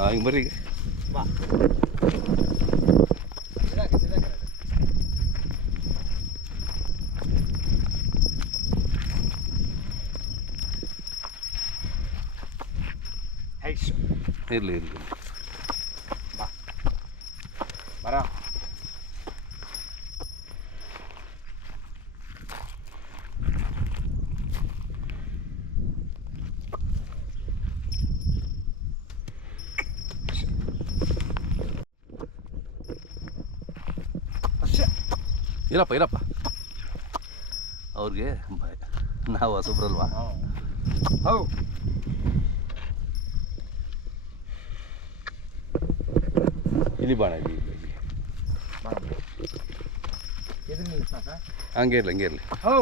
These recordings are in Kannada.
ಹಾಂ ಹಿಂಗೆ ಬರ್ರಿ ಈಗ ಬಾ ನಿಧಾನ, ನಿಧಾನ. ಹೈಸ್ ಇರಲಿ ಇರಪ್ಪ ಇರಪ್ಪ. ಅವ್ರಿಗೆ ಬಾಯ್ ನಾವು ಹೊಸಬ್ರಲ್ವಾ? ಹೌ. ಇಲ್ಲಿ ಬಾಣ ಇಲ್ಲಿ ಇಲ್ಲಿ, ಇಲ್ಲಿ. ಇದು ನೀವು ಸಾಕಾ ಹಂಗೆ ಇರಲಿ ಹಂಗೆ ಇರಲಿ. ಹೌ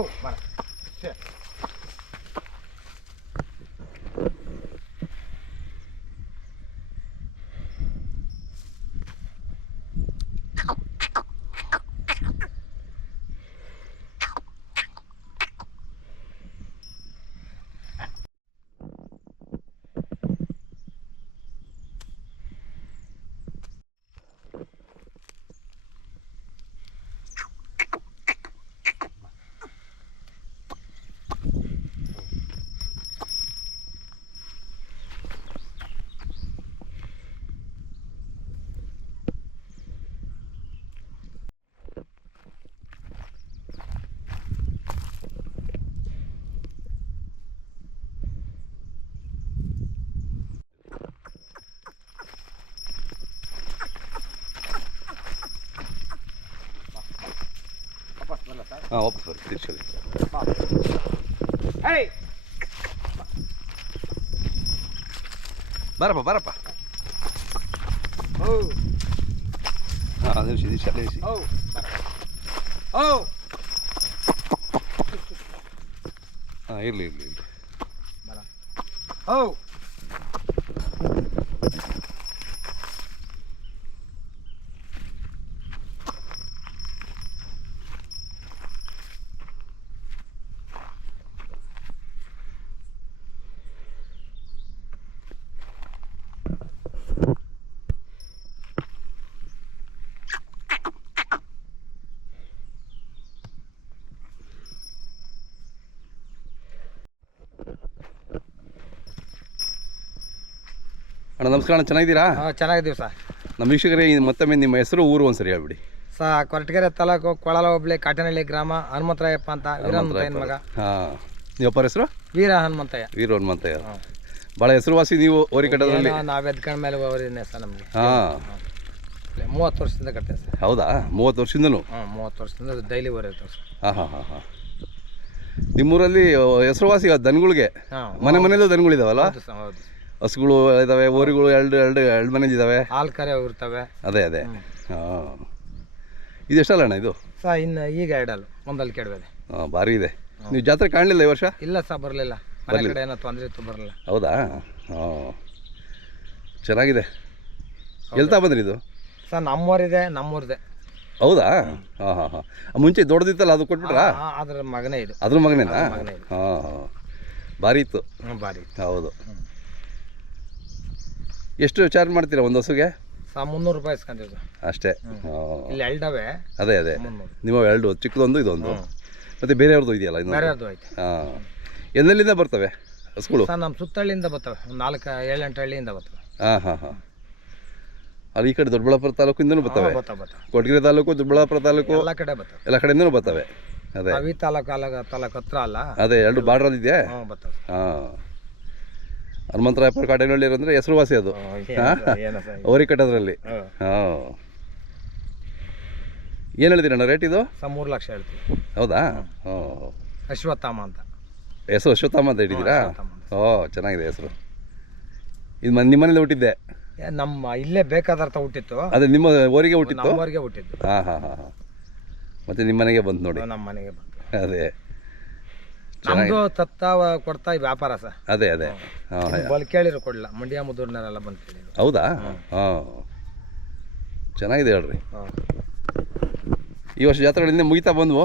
ಹಾಂ ವಾಪಸ್ ಬರ್ರಿ ತಿರ್ಸಲಿ ಹೇ ಬರಪ್ಪ ಬರಪ್ಪ ಹೌ ಹಾಂ ನಿಲ್ಸಿ ನಿಲ್ಸಿ ನಿಲ್ಸಿ ಹೌ ಬರ ಹೌ ಹಾಂ ಇರಲಿ ಇರಲಿ ಇರಲಿ ಬರ ಹೌ ಅಣ್ಣ ನಮಸ್ಕಾರ ಅಣ್ಣ ಚೆನ್ನಾಗಿದ್ದೀರಾ? ಹಾಂ ಚೆನ್ನಾಗಿದ್ದೀವಿ ಸರ್. ನಮ್ಮ ವೀಕ್ಷಕರೇ ಮತ್ತೊಮ್ಮೆ ನಿಮ್ಮ ಹೆಸರು ಊರು ಒಂದ್ಸರಿ ಹೇಳ್ಬಿಡಿ. ಸ ಕೊರಟಗೆರೆ ತಾಲೂಕು ಕೊಳಲ ಹೋಬಳಿ ಕಾಟನಹಳ್ಳಿ ಗ್ರಾಮ ಹನುಮಂತರಾಯಪ್ಪ ಅಂತ ವೀರ ಹನುಮಂತಯ್ಯನ ಮಗ. ಹಾಂ. ನೀವು ಅಪ್ಪರ ಹೆಸರು? ವೀರ ಹನುಮಂತಯ್ಯ. ವೀರ ಹನುಮಂತಯ್ಯ. ಭಾಳ ಹೆಸರುವಾಸಿ ನೀವು ಓರಿಕಟ್ಟದಲ್ಲಿ ನಾವು ಎದ್ಕೊಂಡ ಮೇಲೆ ಅವರಿನೇ ಸರ್ ನಮಗೆ. ಹಾಂ. ಮೂವತ್ತು ವರ್ಷದಿಂದ ಕಟ್ತೇವೆ ಸರ್. ಹೌದಾ? ಮೂವತ್ತು ವರ್ಷದಿಂದನೂ? ಹಾಂ ಮೂವತ್ತು ವರ್ಷದಿಂದ ಡೈಲಿ ಓರಿರ್ತಾವೆ ಸರ್. ಹಾಂ ಹಾಂ ಹಾಂ ಹಾಂ. ನಿಮ್ಮೂರಲ್ಲಿ ಹೆಸರುವಾಸಿ ದನಗಳಿಗೆ ಮನೆ ಮನೆಯಲ್ಲೂ ದನಗಳಿದಾವಲ್ಲ ಹೌದು ಹಸುಗಳು ಇದಾವೆ ಓರಿಗಳು ಎರಡು ಎರಡು ಎರಡು ಮನೆ ಇದಾವೆ. ಹಾಲು ಕರೆ ಹೋಗಿರ್ತವೆ ಅದೇ ಅದೇ. ಹಾಂ. ಇದು ಎಷ್ಟಲ್ಲ ಅಣ್ಣ ಇದು? ಸಾ ಇನ್ನು ಈಗ ಎರಡಲ್ಲ ಒಂದಲ್ಲಿ ಕೆಡವಿದೆ. ಹಾಂ ಭಾರಿ ಇದೆ. ನೀವು ಜಾತ್ರೆ ಕಾಣಲಿಲ್ಲ ಈ ವರ್ಷ? ಇಲ್ಲ ಸರ್ ಬರಲಿಲ್ಲ. ಮನೆ ಕಡೆ ಏನೋ ತೊಂದರೆ ಇತ್ತು ಬರಲಿಲ್ಲ. ಹೌದಾ? ಹಾಂ. ಚೆನ್ನಾಗಿದೆ. ಎಲ್ತಾ ಬಂದ್ರಿ ಇದು? ಸರ್ ನಮ್ಮೂರಿದೆ ನಮ್ಮೂರಿದೆ. ಹೌದಾ? ಹಾಂ ಹಾಂ ಹಾಂ. ಮುಂಚೆ ದೊಡ್ಡದಿತ್ತಲ್ಲ ಅದು ಕೊಟ್ಬಿಟ್ರಾ? ಅದ್ರ ಮಗನೇ ಇದು. ಅದ್ರ ಮಗನೇನಾ. ಹಾಂ ಹಾಂ. ಭಾರಿ ಇತ್ತು. ಭಾರಿ ಹೌದು. ಎಷ್ಟು ಚಾರ್ಜ್ ಮಾಡ್ತೀರಾ ಒಂದು ಹಸುಗೆ? ಸಾ ಮುನ್ನೂರು ರೂಪಾಯಿ ಇಸ್ಕೊಂತೀವಿ ಸರ್ ಅಷ್ಟೇ ಇಲ್ಲಿ ಎಲ್ಡವೆ? ಅದೇ ಅದೇ. ನಿಮ್ಮ ಎರಡು ಚಿಕ್ಕದೊಂದು ಇದೊಂದು. ಮತ್ತೆ ಬೇರೆಯವ್ರದ್ದು ಇದೆಯಲ್ಲ ಐತೆ. ಹಾಂ. ಎಲ್ಲೆಲ್ಲಿಂದ ಬರ್ತವೆ ಹಸುಗಳು? ಸರ್ ನಮ್ಮ ಸುತ್ತಹಳ್ಳಿಯಿಂದ ಬರ್ತವೆ. ನಾಲ್ಕು ಏಳು ಎಂಟು ಹಳ್ಳಿಯಿಂದ ಬರ್ತವೆ. ಹಾಂ ಹಾಂ ಹಾಂ. ಅಲ್ಲಿ ಈ ಕಡೆ ದೊಡ್ಡಬಳ್ಳಾಪುರ ತಾಲೂಕಿಂದನೂ ಬರ್ತವೆ. ಕೊಡಗಿರಿ ತಾಲೂಕು ದೊಡ್ಡಬಳ್ಳಾಪುರ ತಾಲೂಕು ಎಲ್ಲ ಕಡೆ ಬರ್ತವೆ. ಎಲ್ಲ ಕಡೆಯಿಂದನೂ ಬರ್ತವೆ. ಅದೇ. ತಾಲೂಕು ಅಲ್ಲ ತಾಲೂಕು ಹತ್ರ ಅಲ್ಲ? ಅದೇ ಎರಡು ಬಾರ್ಡ್ರಲ್ಲಿ ಇದೆಯಾ ಹಾಂ. ಹನುಮಂತರಾಯಪುರ ಕಾಡೇನಹಳ್ಳಿ ಅಂದರೆ ಹೆಸರುವಾಸಿ ಅದು. ಅವರಿ ಕಟ್ಟೋದ್ರಲ್ಲಿ. ಹಾಂ. ಏನು ಹೇಳ್ತೀರಣ್ಣ ರೇಟ್ ಇದು? ಸರ್ ಮೂರು ಲಕ್ಷ ಹೇಳ್ತೀವಿ. ಹೌದಾ? ಹಾಂ. ಅಶ್ವತ್ಥಾಮ ಅಂತ. ಹೆಸರು ಅಶ್ವತ್ಥಾಮ ಅಂತ ಇಟ್ಟಿದ್ದೀರಾ ಓ ಚೆನ್ನಾಗಿದೆ ಹೆಸರು. ಇದು ಮನೆ ನಿಮ್ಮ ಮನೇಲಿ ಹುಟ್ಟಿದ್ದೆ ನಮ್ಮ ಇಲ್ಲೇ ಬೇಕಾದರ್ಥ ಹುಟ್ಟಿತ್ತು. ಅದೇ ನಿಮ್ಮ ಊರಿಗೆ ಹುಟ್ಟಿತ್ತು? ನಮ್ಮವರೆಗೆ ಹುಟ್ಟಿದ್ದು. ಹಾಂ ಹಾಂ ಹಾಂ ಮತ್ತೆ ಮತ್ತು ನಿಮ್ಮ ಮನೆಗೆ ಬಂತು ನೋಡಿ. ನಮ್ಮ ಮನೆಗೆ ಬಂತು. ಅದೇ. ನಮ್ದು ತತ್ತ ಕೊಡ್ತಾ ವ್ಯಾಪಾರ ಸರ್. ಅದೇ ಅದೇ. ಬಲ್ ಕೇಳಿರು ಕೊಡಲ್ಲ ಮಂಡ್ಯ ಮುದ್ದೂರ್ನವರೆಲ್ಲ ಬಂದು ಕೇಳಿದ್ರು ಹೌದಾ? ಹಾಂ. ಚೆನ್ನಾಗಿದೆ ಹೇಳ್ರಿ. ಈ ವರ್ಷ ಜಾತ್ರೆಗಳಿಂದ ಮುಗಿತಾ ಬಂದ್ವು?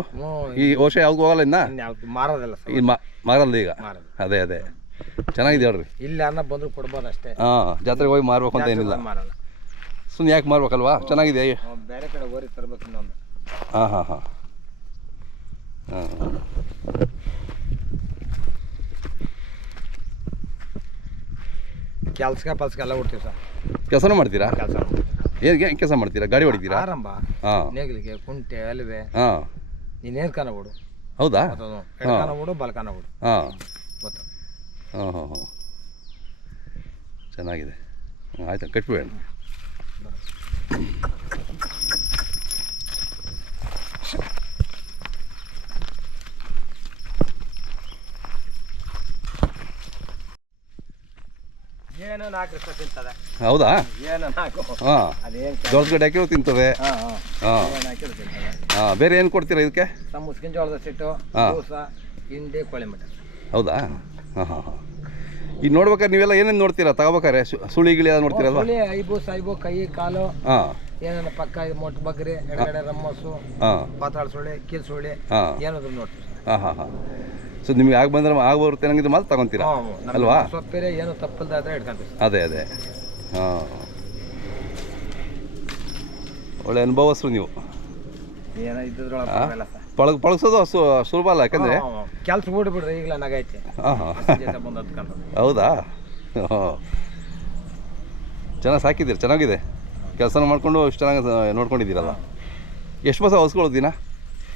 ಈ ವರ್ಷ ಯಾವ್ದು ಹೋಗಲ್ಲ ಇನ್ನ? ಮಾರೋದಲ್ಲ ಸರ್. ಈ ಮಾರಲ್ಲ ಈಗ? ಅದೇ ಅದೇ. ಚೆನ್ನಾಗಿದೆ ಹೇಳ್ರಿ. ಇಲ್ಲಿ ಅನ್ನ ಬಂದ್ರು ಕೊಡ್ಬೋದು ಅಷ್ಟೇ. ಹಾಂ ಜಾತ್ರೆಗೆ ಹೋಗಿ ಮಾರ್ಬೇಕು ಅಂತ ಏನಿಲ್ಲ. ಸುಮ್ಮನೆ ಯಾಕೆ ಮಾರ್ಬೇಕಲ್ವಾ? ಚೆನ್ನಾಗಿದೆ ಬೇರೆ ಕಡೆ ಓರಿ ತರ್ಬೇಕು ಇನ್ನೊಂದು ಹಾಂ ಹಾಂ ಹಾಂ. ಹಾಂ. ಕೆಲ್ಸಕ್ಕೆ ಪಲ್ಸಕ್ಕೆ ಎಲ್ಲ ಕೊಡ್ತೀವಿ ಸರ್. ಕೆಲಸನೂ ಮಾಡ್ತೀರಾ? ಕೆಲಸ ಏನು ಏನು ಕೆಲಸ ಮಾಡ್ತೀರಾ? ಗಾಡಿ ಹೊಡಿತೀರಾ? ಆರಂಭ. ಹಾಂ. ನೇಗಿಲಿಗೆ ಕುಂಟೆ ಅಲ್ವೆ. ಹಾಂ. ನೀನು ಕಾನ ಬಿಡು. ಹೌದಾ? ಎಡಕಾನ ಬಿಡು ಬಲಕಾನ ಬಿಡು. ಹಾಂ. ಗೊತ್ತು. ಹಾಂ ಹಾಂ ಹಾಂ. ಚೆನ್ನಾಗಿದೆ. ಆಯ್ತು ಕಟ್ಬಿಡೋಣ ಏನು ನಾಲ್ಕು ತಿಂತದೆ. ಹೌದಾ? ಏನ ನಾಲ್ಕು. ಹಾಂ. ಅದೇನು ಜೋಳದ ಗಡ್ಡೆ ಹಾಕಿರೋ ತಿಂತವೆ. ಹಾಂ ಹಾಂ. ಹಾಕಿದ್ರು ತಿಂತದೆ ಹಾಂ ಬೇರೆ ಏನು ಕೊಡ್ತೀರಾ ಇದಕ್ಕೆ? ನಮ್ಮ ಮುಸ್ಕಿನ ಜೋಳದ ಸಿಟ್ಟು ಹಾ. ದೋಸ ಹಿಂಡಿ ಕೋಳಿ ಮಟ ಹೌದಾ? ಹಾಂ ಹಾಂ ಹಾಂ. ಈಗ ನೋಡ್ಬೇಕಾದ್ರೆ ನೀವೆಲ್ಲ ಏನೇನು ನೋಡ್ತೀರಾ? ತಗೋಬೇಕಾರೆ ಸು- ಸುಳಿ ಗಿಳಿ ಎಲ್ಲ ನೋಡ್ತೀರಲ್ವಾ ಕೋಳಿ ಐಬು ಸೈಬು ಕೈ ಕಾಲು. ಹಾಂ. ಏನೇನು ಪಕ್ಕ ಇದು ಮೊಟ್ಟು ಬಗ್ರಿ ಎಡಗಡೆ ರಮ್ಮಸ್ಸು ಹಾಂ. ಪಾತಾಳ ಸುಳಿ ಕೀಲ್ ಸುಳಿ ಹಾಂ. ಏನಾದ್ರು ನೋಡ್ತೀವಿ. ಹಾಂ ಹಾಂ ಹಾಂ. ಸೊ ನಿಮ್ಗೆ ಆಗ ಬಂದ್ರೆ ಆಗ ಬರುತ್ತೆ ನಂಗೆ ಮಾತ್ರ ತಗೊಂತೀರಾ? ಅಲ್ವಾ? ಸೊಪ್ಪಿರೆ ಏನು ತಪ್ಪಲ್ದಾದ್ರೆ ಅದೇ ಅದೇ. ಹಾಂ. ಒಳ್ಳೆ ಅನುಭವಸ್ರು ನೀವು. ಏನೋ ಸರ್. ಪಳಗ್ ಪಳಗ್ಸೋದು ಸು ಸುಲಭ ಅಲ್ಲ ಯಾಕಂದರೆ? ಕೆಲಸ ಓಡಿಬಿಡ್ರಿ ಈಗಲ ನಗೈತೆ ಹಾಂ ಹಾಂ. ಬಂದು ಹತ್ಕೊಂಡು ಹೌದಾ? ಹಾಂ. ಚೆನ್ನಾಗಿ ಸಾಕಿದ್ದೀರಿ ಚೆನ್ನಾಗಿದೆ. ಕೆಲಸ ಮಾಡಿಕೊಂಡು ಇಷ್ಟು ಚೆನ್ನಾಗಿ ನೋಡ್ಕೊಂಡಿದ್ದೀರಲ್ಲ. ಎಷ್ಟು ಬಸ ಹೊಸ್ಕೊಳ್ಳೋದು ದಿನ?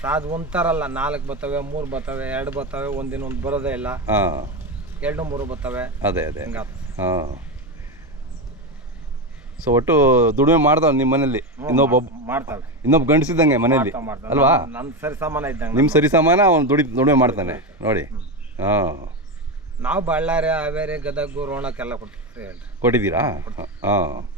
ಸಾದ್ ಒಂಥರಲ್ಲ ನಾಲ್ಕು ಬರ್ತವೆ ಮೂರು ಬರ್ತವೆ ಎರಡು ಬರ್ತವೆ ಒಂದಿನ ಒಂದು ಬರೋದೇ ಇಲ್ಲ. ಹಾಂ. ಎರಡು ಮೂರು ಬರ್ತವೆ. ಅದೇ ಅದೇ. ಹಿಂಗಾತ ಹಾಂ. ಸೊ ಒಟ್ಟು ದುಡಿಮೆ ಮಾಡ್ತಾವ ನಿಮ್ಮ ಮನೇಲಿ ಇನ್ನೊಬ್ಬ ಮಾಡ್ತಾವೆ ಇನ್ನೊಬ್ಬ ಗಂಡಸಿದ್ದಂಗೆ ಮನೇಲಿ ಮಾಡ್ತಾವ್. ಅಲ್ವಾ? ನನ್ನ ನನ್ ಸರಿ ಸಮಾನ ಇದ್ದಂಗೆ ನಿಮ್ಮ ಸರಿ ಸಮಾನ ಅವ್ನು ದುಡಿ ದುಡಿಮೆ ಮಾಡ್ತಾನೆ. ನೋಡಿ. ಹಾಂ. ನಾವು ಬಳ್ಳಾರಿ ಹಾವೇರಿ ಗದಗ ರೋಣಕ್ಕೆಲ್ಲ ಕೊಡ್ತೀವಿ ಹೇಳ್ರಿ. ಕೊಟ್ಟಿದ್ದೀರಾ? ಹಾಂ.